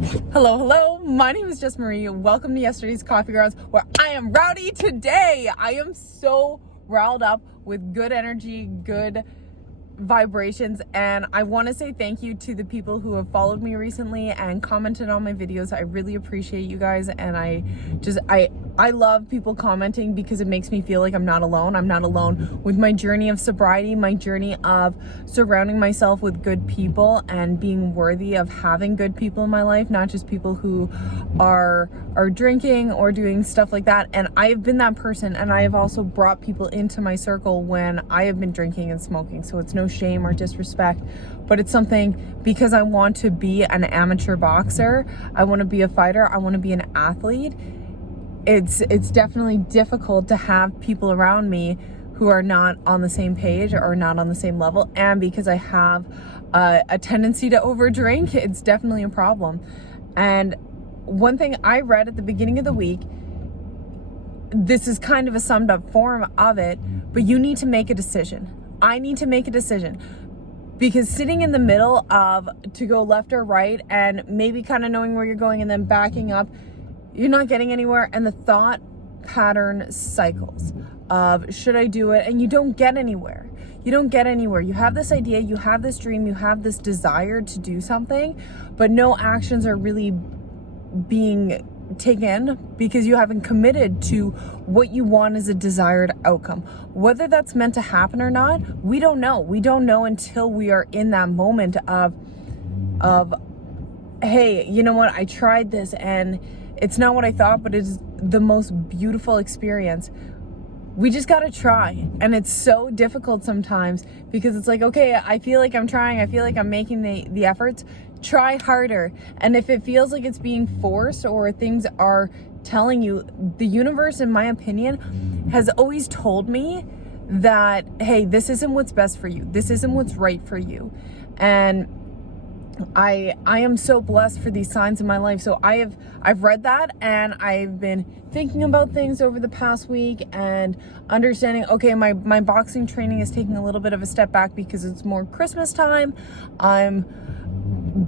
Hello, hello. My name is Just Marie. Welcome to yesterday's Coffee Grounds, where I am rowdy today. I am so riled up with good energy, good vibrations, and I want to say thank you to the people who have followed me recently and commented on my videos. I really appreciate you guys, and I love people commenting because it makes me feel like I'm not alone. I'm not alone with my journey of sobriety, my journey of surrounding myself with good people and being worthy of having good people in my life, not just people who are drinking or doing stuff like that. And I have been that person, and I have also brought people into my circle when I have been drinking and smoking. So it's no shame or disrespect, but it's something because I want to be an amateur boxer. I want to be a fighter. I want to be an athlete. It's definitely difficult to have people around me who are not on the same page or not on the same level. And because I have a tendency to overdrink, it's definitely a problem. And one thing I read at the beginning of the week, this is kind of a summed up form of it, but you need to make a decision. I need to make a decision, because sitting in the middle of to go left or right and maybe kind of knowing where you're going and then backing up, you're not getting anywhere. And the thought pattern cycles of should I do it? And you don't get anywhere. You don't get anywhere. You have this idea, you have this dream, you have this desire to do something, but no actions are really being taken because you haven't committed to what you want as a desired outcome. Whether that's meant to happen or not, we don't know. We don't know until we are in that moment of hey, you know what? I tried this and it's not what I thought, but it's the most beautiful experience. We just got to try. And it's so difficult sometimes because it's like, okay, I feel like I'm trying. I feel like I'm making the efforts. Try harder. And if it feels like it's being forced or things are telling you, the universe, in my opinion, has always told me that, hey, this isn't what's best for you. This isn't what's right for you. And I am so blessed for these signs in my life. So I've read that, and I've been thinking about things over the past week and understanding, okay, my boxing training is taking a little bit of a step back because it's more Christmas time. I'm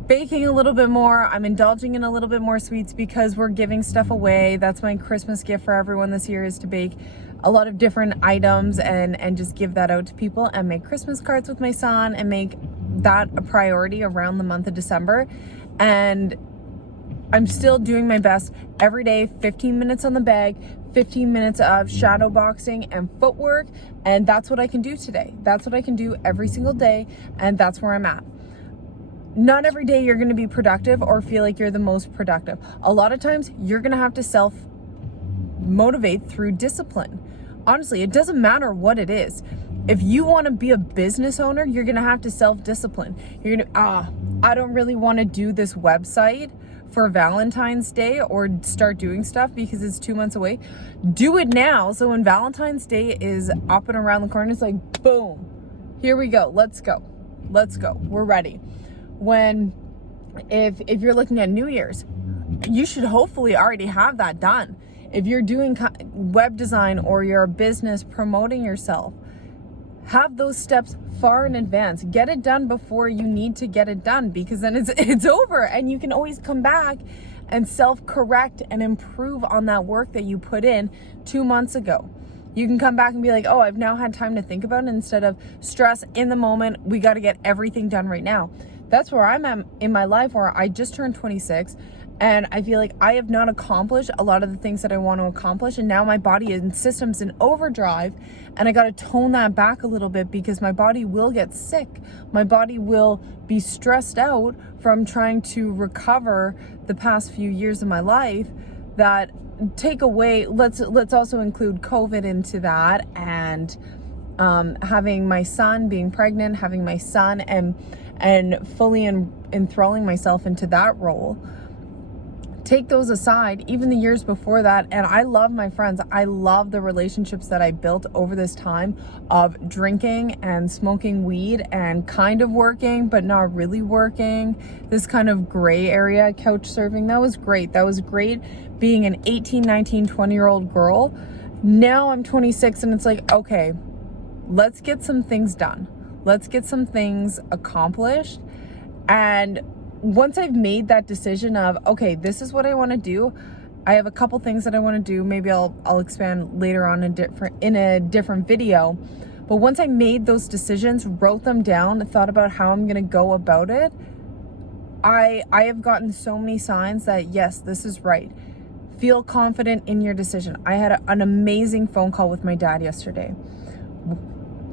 baking a little bit more. I'm indulging in a little bit more sweets because we're giving stuff away. That's my Christmas gift for everyone this year, is to bake a lot of different items and just give that out to people and make Christmas cards with my son and make that a priority around the month of December. And I'm still doing my best every day, 15 minutes on the bag, 15 minutes of shadow boxing and footwork. And that's what I can do today. That's what I can do every single day. And that's where I'm at. Not every day you're going to be productive or feel like you're the most productive. A lot of times you're going to have to self-motivate through discipline. Honestly, it doesn't matter what it is. If you want to be a business owner, you're going to have to self-discipline. You're going to, I don't really want to do this website for Valentine's Day or start doing stuff because it's 2 months away. Do it now. So when Valentine's Day is up and around the corner, it's like, boom, here we go. Let's go. We're ready. If you're looking at New Year's, you should hopefully already have that done. If you're doing web design or you're a business promoting yourself, have those steps far in advance. Get it done before you need to get it done, because then it's over and you can always come back and self-correct and improve on that work that you put in 2 months ago. You can come back and be like, oh, I've now had time to think about it, instead of stress in the moment. We got to get everything done right now. That's where I'm at in my life, where I just turned 26 and I feel like I have not accomplished a lot of the things that I want to accomplish. And now my body and system's in overdrive, and I got to tone that back a little bit because my body will get sick. My body will be stressed out from trying to recover the past few years of my life that take away. Let's also include COVID into that, and having my son, being pregnant, having my son, and fully enthralling myself into that role. Take those aside, even the years before that, and I love my friends. I love the relationships that I built over this time of drinking and smoking weed and kind of working but not really working, this kind of gray area, couch surfing. That was great being an 18, 19, 20-year-old girl. Now I'm 26 and it's like, okay, let's get some things done. Let's get some things accomplished. And once I've made that decision of, okay, this is what I want to do, I have a couple things that I want to do. Maybe I'll expand later on in a different video. But once I made those decisions, wrote them down, thought about how I'm going to go about it, I have gotten so many signs that yes, this is right. Feel confident in your decision. I had an amazing phone call with my dad yesterday.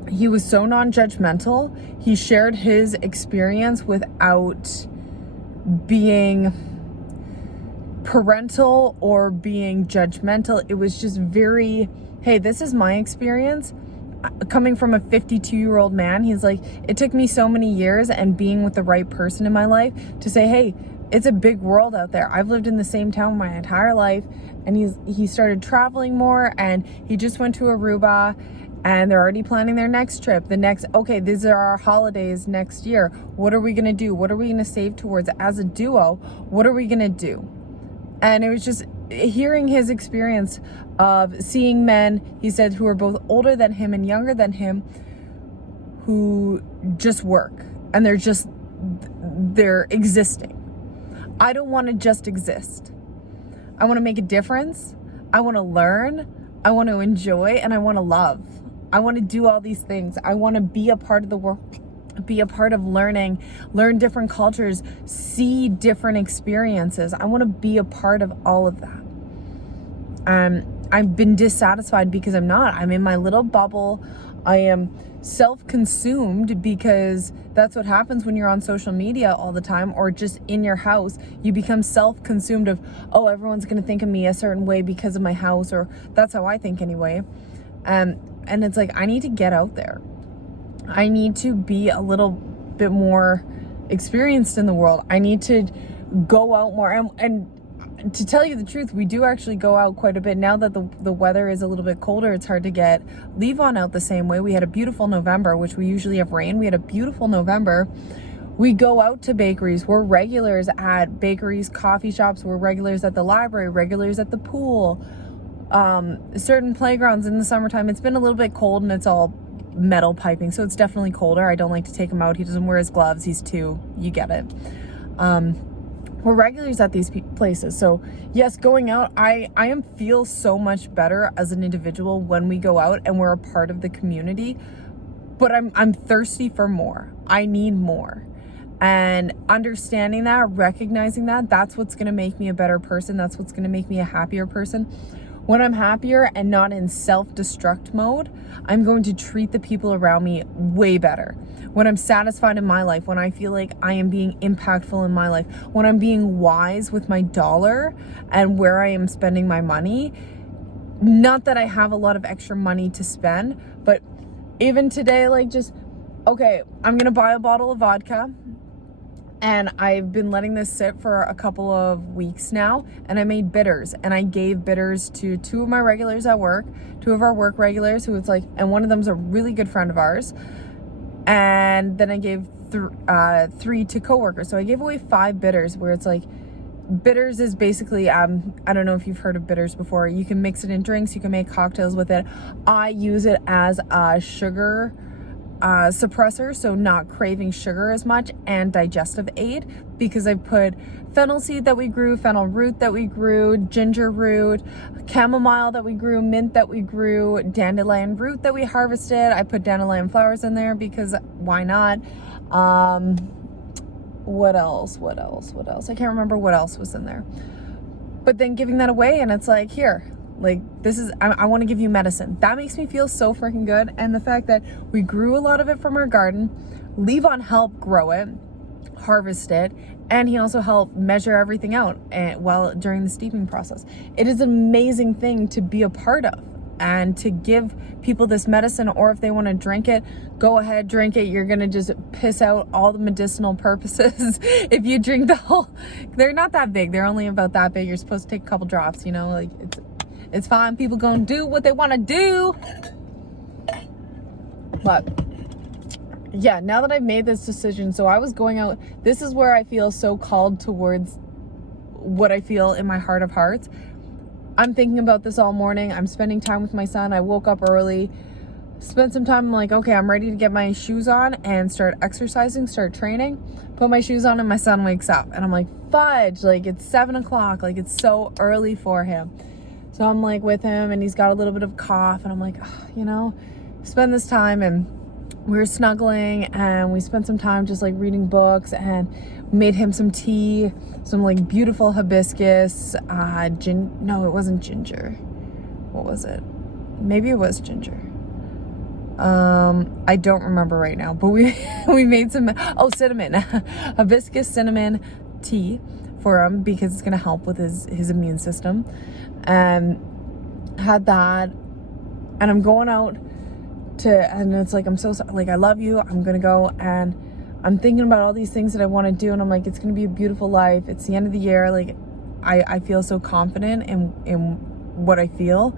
He was so non-judgmental. He shared his experience without being parental or being judgmental. It was just very, hey, this is my experience. Coming from a 52-year-old man, he's like, it took me so many years and being with the right person in my life to say, hey, it's a big world out there. I've lived in the same town my entire life. And he started traveling more, and he just went to Aruba, and they're already planning their next trip. Okay, these are our holidays next year. What are we going to do? What are we going to save towards as a duo? What are we going to do? And it was just hearing his experience of seeing men, he said, who are both older than him and younger than him, who just work, and they're existing. I don't want to just exist. I want to make a difference. I want to learn. I want to enjoy, and I want to love. I want to do all these things. I want to be a part of the work, be a part of learning, learn different cultures, see different experiences. I want to be a part of all of that. I've been dissatisfied because I'm not. I'm in my little bubble. I am self-consumed because that's what happens when you're on social media all the time or just in your house. You become self-consumed of, oh, everyone's going to think of me a certain way because of my house, or that's how I think anyway. And it's like, I need to get out there. I need to be a little bit more experienced in the world. I need to go out more. And to tell you the truth, we do actually go out quite a bit. Now that the weather is a little bit colder, it's hard to get leave-on out the same way. We had a beautiful November, which we usually have rain. We had a beautiful November. We go out to bakeries. We're regulars at bakeries, coffee shops. We're regulars at the library, regulars at the pool. Certain playgrounds in the summertime. It's been a little bit cold and it's all metal piping, so it's definitely colder. I don't like to take him out. He doesn't wear his gloves. He's 2. You get it. We're regulars at these places. So yes, going out, I feel so much better as an individual when we go out and we're a part of the community, but I'm thirsty for more. I need more. And understanding that, recognizing that, that's what's going to make me a better person. That's what's going to make me a happier person. When I'm happier and not in self-destruct mode, I'm going to treat the people around me way better. When I'm satisfied in my life, when I feel like I am being impactful in my life, when I'm being wise with my dollar and where I am spending my money, not that I have a lot of extra money to spend, but even today, like just, okay, I'm going to buy a bottle of vodka. And I've been letting this sit for a couple of weeks now, and I made bitters, and I gave bitters to 2 of my regulars at work, 2 of our work regulars, who it's like, and one of them's a really good friend of ours. And then I gave 3 to coworkers. So I gave away 5 bitters, where it's like, bitters is basically, I don't know if you've heard of bitters before. You can mix it in drinks, you can make cocktails with it. I use it as a sugar suppressor, so not craving sugar as much, and digestive aid, because I put fennel seed that we grew, fennel root that we grew, ginger root, chamomile that we grew, mint that we grew, dandelion root that we harvested. I put dandelion flowers in there because why not? What else? I can't remember what else was in there. But then giving that away, and it's like, here, like, this is, I want to give you medicine. That makes me feel so freaking good. And the fact that we grew a lot of it from our garden, Levon helped grow it, harvest it, and he also helped measure everything out during the steeping process. It is an amazing thing to be a part of and to give people this medicine, or if they want to drink it, go ahead, drink it. You're going to just piss out all the medicinal purposes. If you drink the whole, they're not that big. They're only about that big. You're supposed to take a couple drops, you know, like it's fine. People gonna do what they want to do. But yeah, now that I've made this decision, so I was going out, this is where I feel so called towards what I feel in my heart of hearts. I'm thinking about this all morning. I'm spending time with my son. I woke up early. spent some time, I'm like, okay, I'm ready to get my shoes on and start exercising, start training. Put my shoes on and my son wakes up. And I'm like, fudge, like it's 7 o'clock. Like it's so early for him. So I'm like with him and he's got a little bit of cough. And I'm like, oh, spend this time. And we were snuggling and we spent some time just like reading books and made him some tea, some like beautiful hibiscus, no, it wasn't ginger. What was it? Maybe it was ginger. I don't remember right now, but we made some, cinnamon, hibiscus cinnamon tea for him because it's going to help with his immune system, and had that. And I'm going out and it's like, I'm so sorry, like I love you, I'm going to go, and I'm thinking about all these things that I want to do, and I'm like, it's going to be a beautiful life. It's the end of the year. Like I feel so confident in what I feel.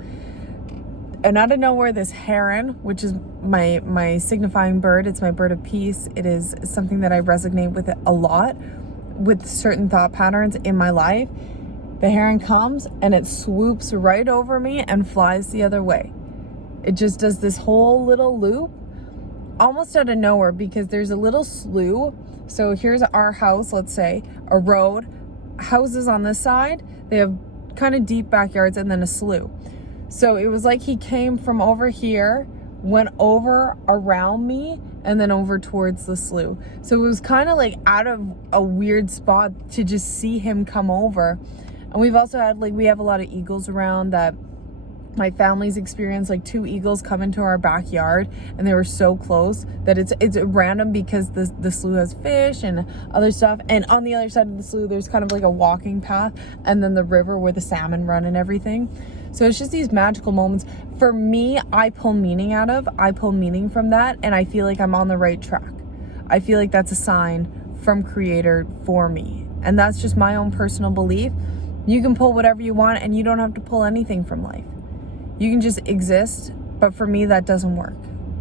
And out of nowhere, this heron, which is my signifying bird, it's my bird of peace. It is something that I resonate with a lot, with certain thought patterns in my life. The heron comes and it swoops right over me and flies the other way. It just does this whole little loop, almost out of nowhere, because there's a little slough. So here's our house, let's say, a road, houses on this side. They have kind of deep backyards and then a slough. So it was like he came from over here, went over around me, and then over towards the slough. So it was kind of like out of a weird spot to just see him come over. And we've also had, like, we have a lot of eagles around that my family's experienced, like 2 eagles come into our backyard and they were so close that it's random because the slough has fish and other stuff. And on the other side of the slough, there's kind of like a walking path and then the river where the salmon run and everything. So it's just these magical moments. For me, I pull meaning from that, and I feel like I'm on the right track. I feel like that's a sign from Creator for me. And that's just my own personal belief. You can pull whatever you want and you don't have to pull anything from life. You can just exist, but for me, that doesn't work.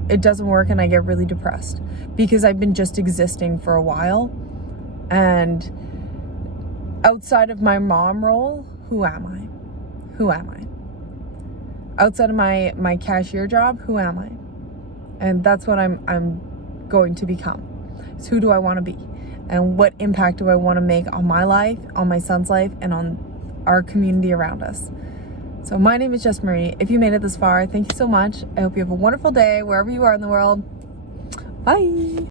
It doesn't work, and I get really depressed because I've been just existing for a while. And outside of my mom role, who am I? Who am I? Outside of my cashier job, who am I? And that's what I'm going to become. So who do I want to be? And what impact do I want to make on my life, on my son's life, and on our community around us? So my name is Jess Marie. If you made it this far, thank you so much. I hope you have a wonderful day wherever you are in the world. Bye.